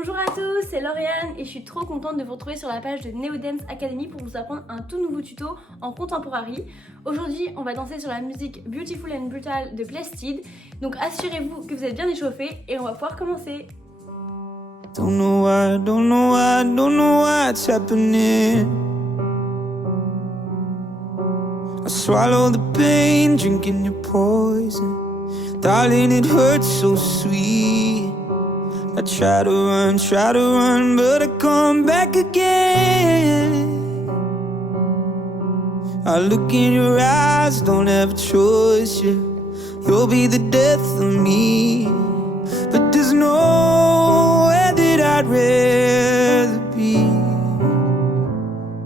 Bonjour à tous, c'est Lauriane et je suis trop contente de vous retrouver sur la page de Neo Dance Academy pour vous apprendre un tout nouveau tuto en contemporary. Aujourd'hui, on va danser sur la musique Beautiful and Brutal de Plastid. Donc assurez-vous que vous êtes bien échauffés et on va pouvoir commencer. Don't know why it's happening. I swallow the pain, drinking your poison. Darling, it hurts so sweet. I try to run, but I come back again. I look in your eyes, don't have a choice, yeah. You'll be the death of me. But there's nowhere that I'd rather be.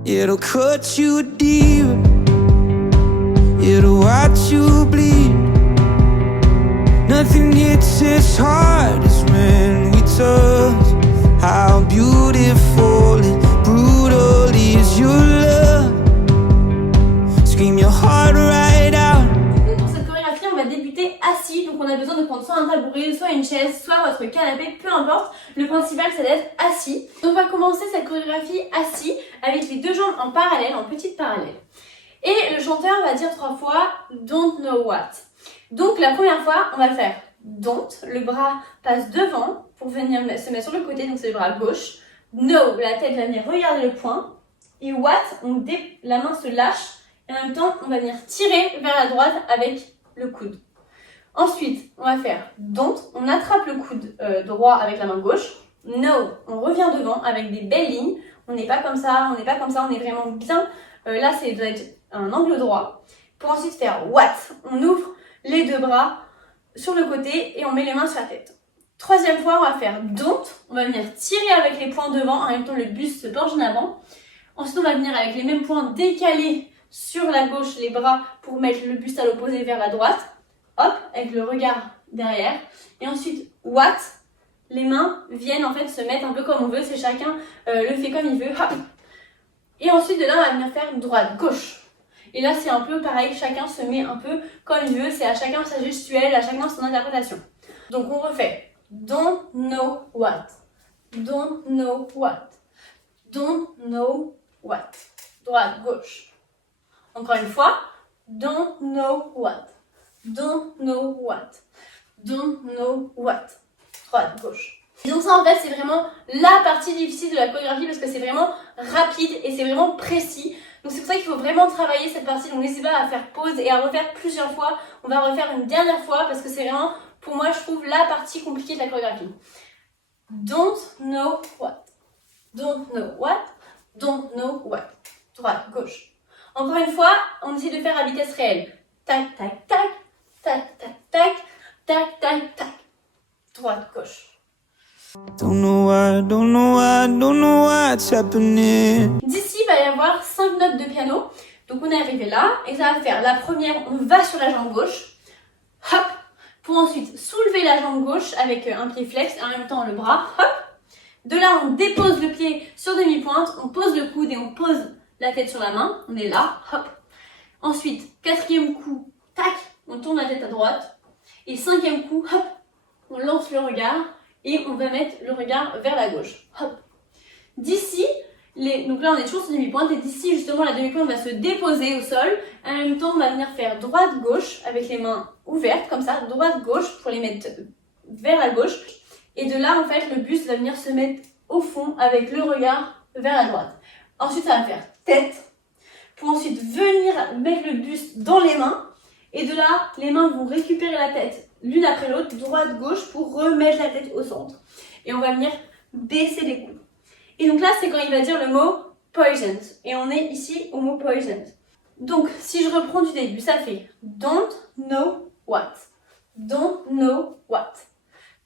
It'll cut you deep, it'll watch you bleed. Nothing hits as hard as when we touch. How beautiful and brutal is your love. Scream your heart right out. Donc pour cette chorégraphie, on va débuter assis. Donc on a besoin de prendre soit un tabouret, soit une chaise, soit votre canapé, peu importe. Le principal c'est d'être assis. Donc on va commencer cette chorégraphie assis avec les deux jambes en parallèle, en petite parallèle. Et le chanteur va dire 3 fois Don't know what. Donc la première fois, on va faire don't, le bras passe devant pour venir se mettre sur le côté, donc c'est le bras gauche. No, la tête va venir regarder le point. Et what, la main se lâche et en même temps, on va venir tirer vers la droite avec le coude. Ensuite, on va faire don't, on attrape le coude droit avec la main gauche. No, on revient devant avec des belles lignes. On n'est pas comme ça, on est vraiment bien. Là, ça doit être un angle droit. Pour ensuite faire what, on ouvre les deux bras sur le côté et on met les mains sur la tête. Troisième fois, on va faire don't. On va venir tirer avec les poings devant, en même temps le buste se penche en avant. Ensuite, on va venir avec les mêmes poings décalés sur la gauche, les bras, pour mettre le buste à l'opposé vers la droite. Hop, avec le regard derrière. Et ensuite, what, les mains viennent en fait se mettre un peu comme on veut, c'est chacun le fait comme il veut. Hop. Et ensuite, de là, on va venir faire droite, gauche. Et là, c'est un peu pareil, chacun se met un peu comme il veut, c'est à chacun sa gestuelle, à chacun son interprétation. Donc on refait don't know what, don't know what, don't know what. Droite, gauche. Encore une fois, don't know what, don't know what, don't know what. Droite, gauche. Et donc ça en fait c'est vraiment la partie difficile de la chorégraphie parce que c'est vraiment rapide et c'est vraiment précis. Donc c'est pour ça qu'il faut vraiment travailler cette partie. Donc n'hésitez pas à faire pause et à refaire plusieurs fois. On va refaire une dernière fois parce que c'est vraiment, pour moi je trouve, la partie compliquée de la chorégraphie. Don't know what, don't know what, don't know what. Droite, gauche. Encore une fois, on essaie de faire à vitesse réelle. Tac, tac, tac, tac, tac, tac, tac, tac, tac. Droite, gauche. Don't know why it's happening. D'ici, il va y avoir 5 notes de piano. Donc on est arrivé là et ça va faire la première, on va sur la jambe gauche. Hop. Pour ensuite soulever la jambe gauche avec un pied flex et en même temps le bras. Hop. De là, on dépose le pied sur demi-pointe, on pose le coude et on pose la tête sur la main. On est là. Hop. Ensuite, quatrième coup, tac, on tourne la tête à droite. Et cinquième coup, hop, on lance le regard. Et on va mettre le regard vers la gauche. Hop. D'ici, donc là on est toujours sur demi-pointe et d'ici justement la demi-pointe va se déposer au sol. En même temps on va venir faire droite-gauche avec les mains ouvertes comme ça, droite-gauche pour les mettre vers la gauche. Et de là en fait le buste va venir se mettre au fond avec le regard vers la droite. Ensuite ça va faire tête pour ensuite venir mettre le buste dans les mains. Et de là les mains vont récupérer la tête l'une après l'autre, droite-gauche, pour remettre la tête au centre. Et on va venir baisser les coudes. Et donc là, c'est quand il va dire le mot poisoned. Et on est ici au mot poisoned. Donc, si je reprends du début, ça fait don't know what, don't know what,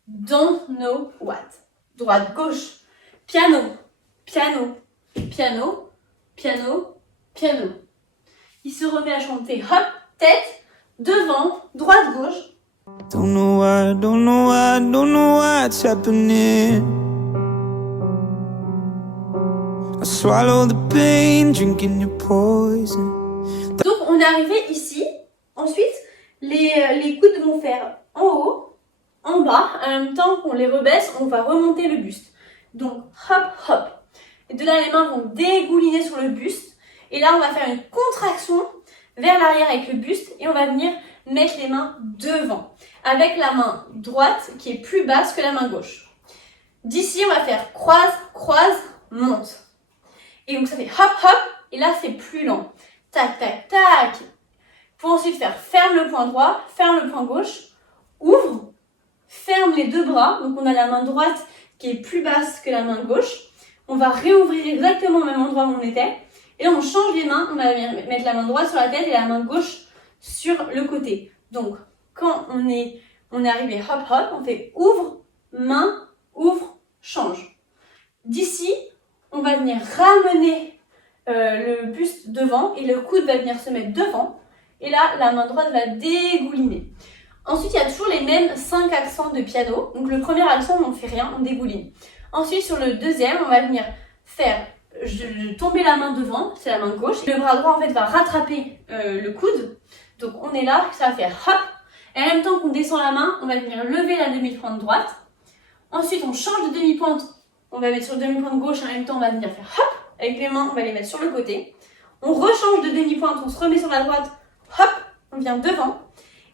don't know what. Droite-gauche, piano, piano, piano, piano, piano. Il se remet à chanter hop, tête, devant, droite-gauche. Don't know why it's happening. I swallow the pain, drinking your poison. Donc on est arrivé ici. Ensuite, les coudes vont faire en haut, en bas. En même temps qu'on les rebaisse, on va remonter le buste. Donc hop, hop. Et de là, les mains vont dégouliner sur le buste. Et là, on va faire une contraction vers l'arrière avec le buste et on va venir mettre les mains devant. Avec la main droite qui est plus basse que la main gauche. D'ici, on va faire croise, croise, monte. Et donc ça fait hop, hop. Et là, c'est plus lent. Tac, tac, tac. Pour ensuite faire ferme le poing droit, ferme le poing gauche, ouvre, ferme les deux bras. Donc on a la main droite qui est plus basse que la main gauche. On va réouvrir exactement au même endroit où on était. Et là, on change les mains. On va mettre la main droite sur la tête et la main gauche sur le côté. Donc, quand on est arrivé hop hop, on fait ouvre, main, ouvre, change. D'ici, on va venir ramener le buste devant et le coude va venir se mettre devant. Et là, la main droite va dégouliner. Ensuite, il y a toujours les mêmes 5 accents de piano. Donc, le premier accent, on ne fait rien, on dégouline. Ensuite, sur le deuxième, on va venir faire tomber la main devant, c'est la main gauche. Le bras droit, en fait, va rattraper le coude. Donc, on est là, ça va faire hop. Et en même temps qu'on descend la main, on va venir lever la demi-pointe droite. Ensuite, on change de demi-pointe. On va mettre sur le demi-pointe gauche. En même temps, on va venir faire hop. Avec les mains, on va les mettre sur le côté. On rechange de demi-pointe, on se remet sur la droite. Hop, on vient devant.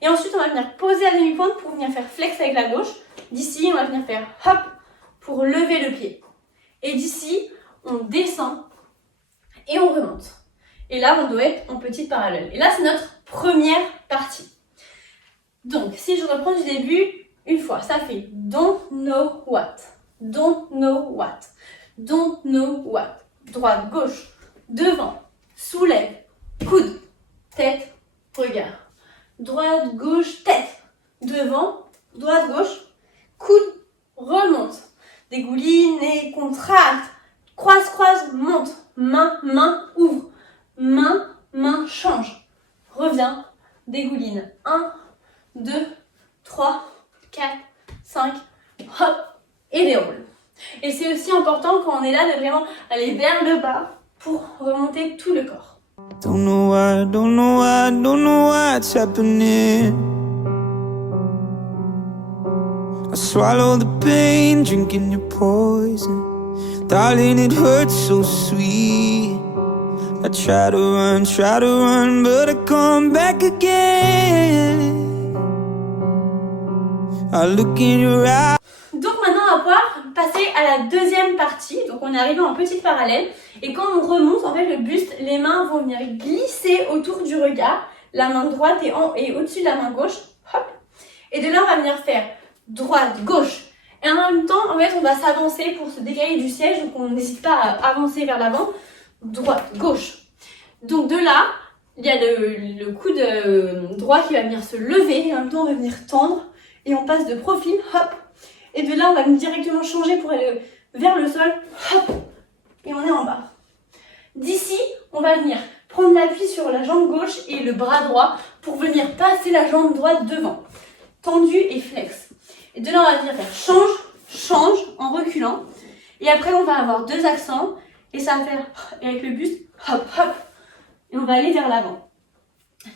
Et ensuite, on va venir poser la demi-pointe pour venir faire flex avec la gauche. D'ici, on va venir faire hop pour lever le pied. Et d'ici, on descend et on remonte. Et là, on doit être en petite parallèle. Et là, c'est notre première partie. Donc, si je reprends du début, une fois, ça fait don't know what, don't know what, don't know what. Droite, gauche, devant, soulève, coude, tête, regard. Droite, gauche, tête, devant, droite, gauche, coude, remonte. Dégouline et contracte. Croise, croise, monte. Main, main, ouvre. Main, main, change. Reviens, dégouline. 1, 2, 3, 4, 5, hop, et déroule. Et c'est aussi important quand on est là de vraiment aller vers le bas pour remonter tout le corps. Don't know why, don't know why, don't know what's happening. I swallow the pain, drinking your poison. Darling, it hurts so sweet. I try to run, but I come back again. I look in your eyes. Donc maintenant, on va pouvoir passer à la deuxième partie. Donc on est arrivé en petite parallèle. Et quand on remonte, en fait, le buste, les mains vont venir glisser autour du regard. La main droite est au-dessus de la main gauche. Hop. Et de là, on va venir faire droite, gauche. Et en même temps, en fait, on va s'avancer pour se décaler du siège. Donc on n'hésite pas à avancer vers l'avant. Droite, gauche. Donc de là, il y a le coude droit qui va venir se lever. Et en même temps, on va venir tendre. Et on passe de profil, hop. Et de là, on va directement changer pour aller vers le sol, hop. Et on est en bas. D'ici, on va venir prendre l'appui sur la jambe gauche et le bras droit pour venir passer la jambe droite devant. Tendu et flex. Et de là, on va venir faire change, change en reculant. Et après, on va avoir deux accents. Et ça va faire, et avec le buste, hop, hop. Et on va aller vers l'avant.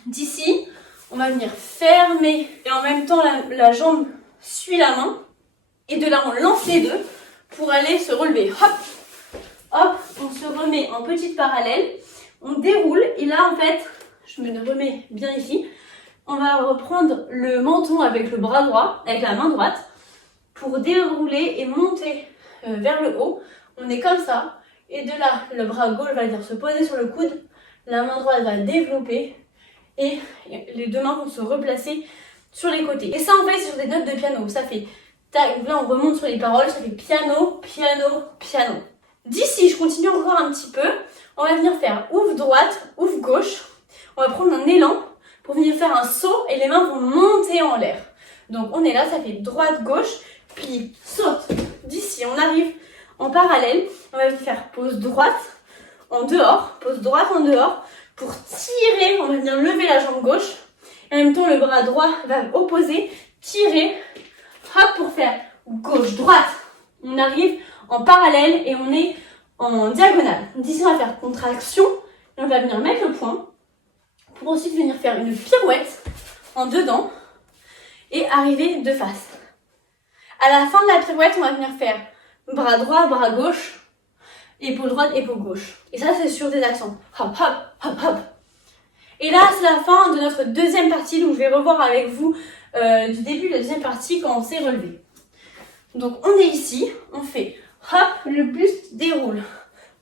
D'ici, on va venir fermer. Et en même temps, la jambe suit la main. Et de là, on lance les deux pour aller se relever. Hop, hop, on se remet en petite parallèle. On déroule. Et là, en fait, je me remets bien ici. On va reprendre le menton avec le bras droit, avec la main droite, pour dérouler et monter vers le haut. On est comme ça. Et de là, le bras gauche va venir se poser sur le coude. La main droite va développer. Et les deux mains vont se replacer sur les côtés. Et ça, en fait, c'est sur des notes de piano. Ça fait tac. Là, on remonte sur les paroles. Ça fait piano, piano, piano. D'ici, je continue encore un petit peu. On va venir faire ouvre droite, ouvre gauche. On va prendre un élan pour venir faire un saut et les mains vont monter en l'air. Donc, on est là. Ça fait droite, gauche, puis saute. D'ici, on arrive en parallèle. On va venir faire pause droite en dehors. Pause droite en dehors. Pour tirer, on va venir lever la jambe gauche. Et en même temps, le bras droit va opposer, tirer. Hop, pour faire gauche-droite. On arrive en parallèle et on est en diagonale. D'ici, on va faire contraction. Et on va venir mettre le poing. Pour ensuite venir faire une pirouette en dedans. Et arriver de face. À la fin de la pirouette, on va venir faire bras droit, bras gauche, épaule droite, épaule gauche. Et ça, c'est sur des accents. Hop, hop, hop, hop. Et là, c'est la fin de notre deuxième partie, donc je vais revoir avec vous du début de la deuxième partie quand on s'est relevé. Donc on est ici, on fait hop, le buste déroule,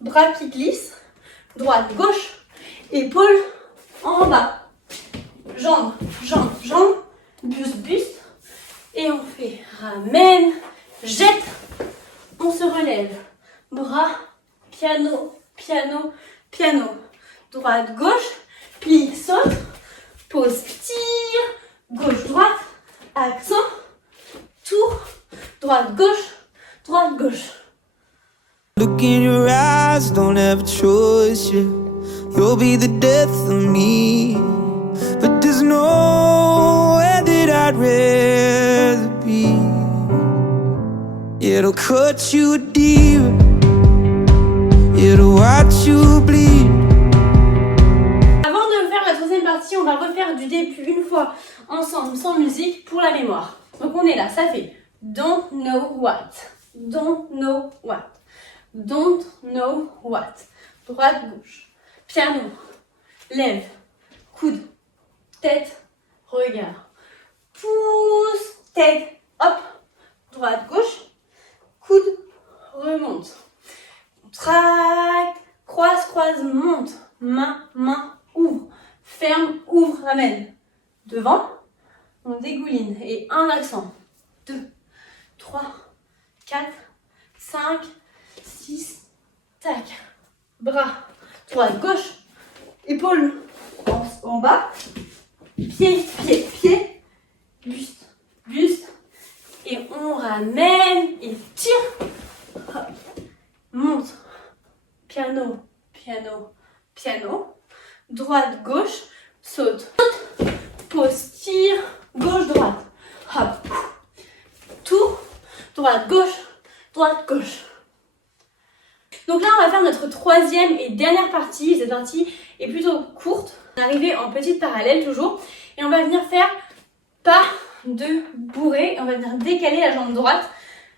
bras qui glissent, droite, gauche, épaule en bas, jambes, jambes, jambes, buste, buste, et on fait ramène, jette, on se relève, bras, piano, piano, piano, droite, gauche, plie, saute, pose, tire, gauche, droite, accent, tour, droite, gauche, droite, gauche. Look in your eyes, don't have a choice, yeah. You'll be the death of me. But there's nowhere that I'd rather be. It'll cut you deep, it'll watch you bleed. Avant de faire la troisième partie, on va refaire du début une fois ensemble, sans musique, pour la mémoire. Donc on est là, ça fait don't know what, don't know what, don't know what, droite, gauche, piano, lève, coude, tête, regard, pouce, tête, hop, droite, gauche, coude, remonte, tracte, croise, croise, monte, main, main, ouvre, ferme, ouvre, ramène, devant, on dégouline, et un accent, 2, 3, 4, 5, 6, tac, bras, droite, gauche, épaule en bas, pied, pied, pied, buste, buste, et on ramène et tire, hop, monte, piano, piano, piano, droite, gauche, saute, pose, tire, gauche, droite, hop, tour, droite, gauche, droite, gauche. Donc là, on va faire notre troisième et dernière partie. Cette partie est plutôt courte. On est arrivé en petite parallèle toujours. Et on va venir faire pas de bourrée. Et on va venir décaler la jambe droite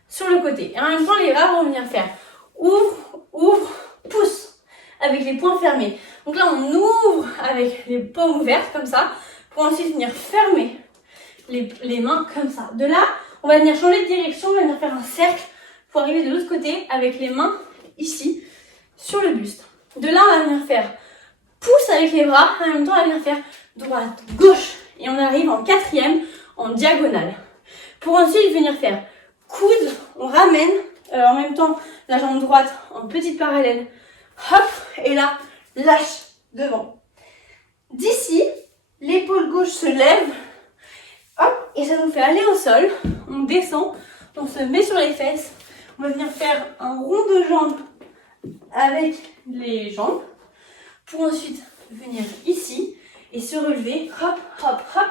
sur le côté. Et en même temps, les bras vont venir faire ouvre, ouvre, pousse. Avec les poings fermés. Donc là, on ouvre avec les paumes ouvertes comme ça. Pour ensuite venir fermer les mains comme ça. De là, on va venir changer de direction. On va venir faire un cercle pour arriver de l'autre côté avec les mains ici, sur le buste. De là, on va venir faire pouce avec les bras. En même temps, on va venir faire droite, gauche. Et on arrive en quatrième, en diagonale. Pour ensuite venir faire coude, on ramène en même temps la jambe droite en petite parallèle. Hop, et là, lâche devant. D'ici, l'épaule gauche se lève. Hop, et ça nous fait aller au sol. On descend, on se met sur les fesses. On va venir faire un rond de jambes avec les jambes pour ensuite venir ici et se relever, hop, hop, hop,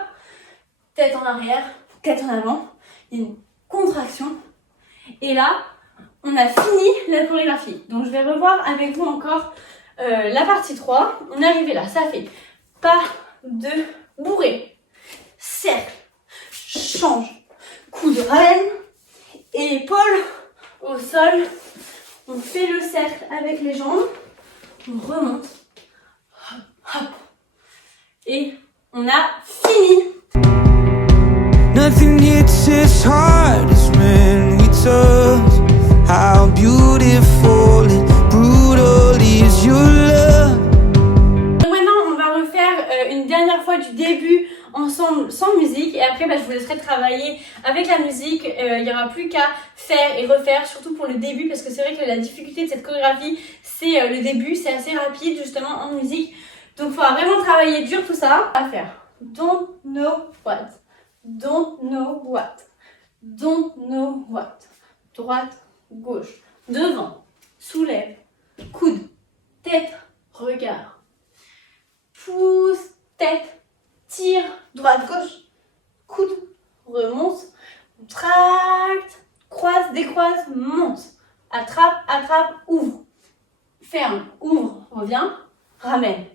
tête en arrière, tête en avant, il y a une contraction et là, on a fini la chorégraphie. Donc je vais revoir avec vous encore la partie 3. On est arrivé là, ça fait pas de bourrée, cercle, change, coude, ramène, épaule au sol, on fait le cercle avec les jambes, on remonte, hop, hop, et on a fini. Nothing hits as hard as when we touch. How beautiful and brutal is your love. Donc maintenant, on va refaire une dernière fois du début ensemble sans musique et après je vous laisserai travailler avec la musique. Il n'y aura plus qu'à faire et refaire, surtout pour le début, parce que c'est vrai que la difficulté de cette chorégraphie c'est le début, c'est assez rapide justement en musique, donc il faudra vraiment travailler dur tout ça à faire. Don't know what, don't know what, don't know what, droite, gauche, devant, soulève, coude, tête, regard, pouce, tête, tire, droite, gauche, coude, remonte, tracte, croise, décroise, monte, attrape, attrape, ouvre, ferme, ouvre, revient, ramène,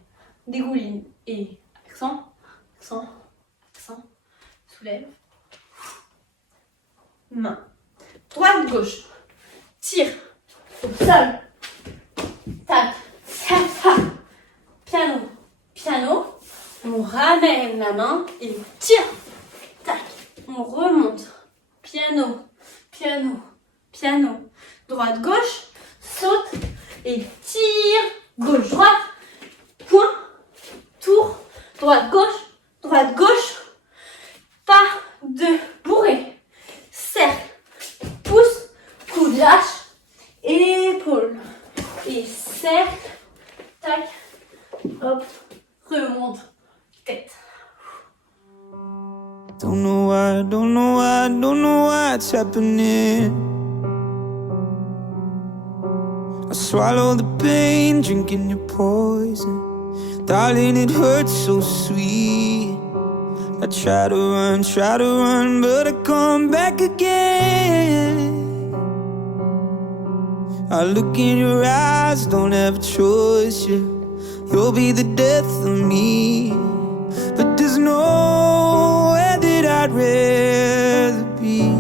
dégouline et accent, accent, accent, soulève, main, droite, gauche, tire. Au sol. Tac. Tac, tac. Piano. Piano. On ramène la main et on tire. Tac. On remonte. Piano. Piano. Piano. Droite, gauche. Saute et tire. Gauche, droite. Point. Tour. Droite, gauche. Droite, gauche. Pas de bourrée. Cercle. Pouce. Coude lâche. Épaule. Et cercle. Tac. Hop. Remonte. Tête. Don't know why, don't know why, don't know why it's happening. I swallow the pain, drinking your poison. Darling, it hurts so sweet. I try to run, but I come back again. I look in your eyes, don't have a choice, yeah. You'll be the death of me. But there's nowhere that I'd rather be.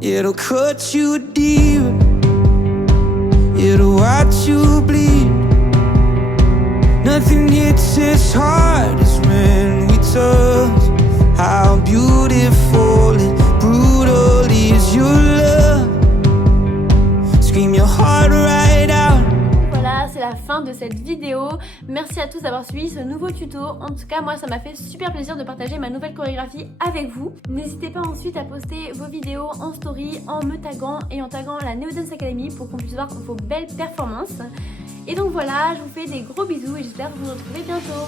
It'll cut you deeper. It'll watch you bleed. Nothing hits as hard as when we touch. How beautiful and brutal is your love. Scream your heart right out. Voilà, c'est la fin de cette vidéo. Merci à tous d'avoir suivi ce nouveau tuto. En tout cas, moi, ça m'a fait super plaisir de partager ma nouvelle chorégraphie avec vous. N'hésitez pas ensuite à poster vos vidéos en story en me taguant et en taguant la Neo Dance Academy pour qu'on puisse voir vos belles performances. Et donc voilà, je vous fais des gros bisous et j'espère vous retrouver bientôt.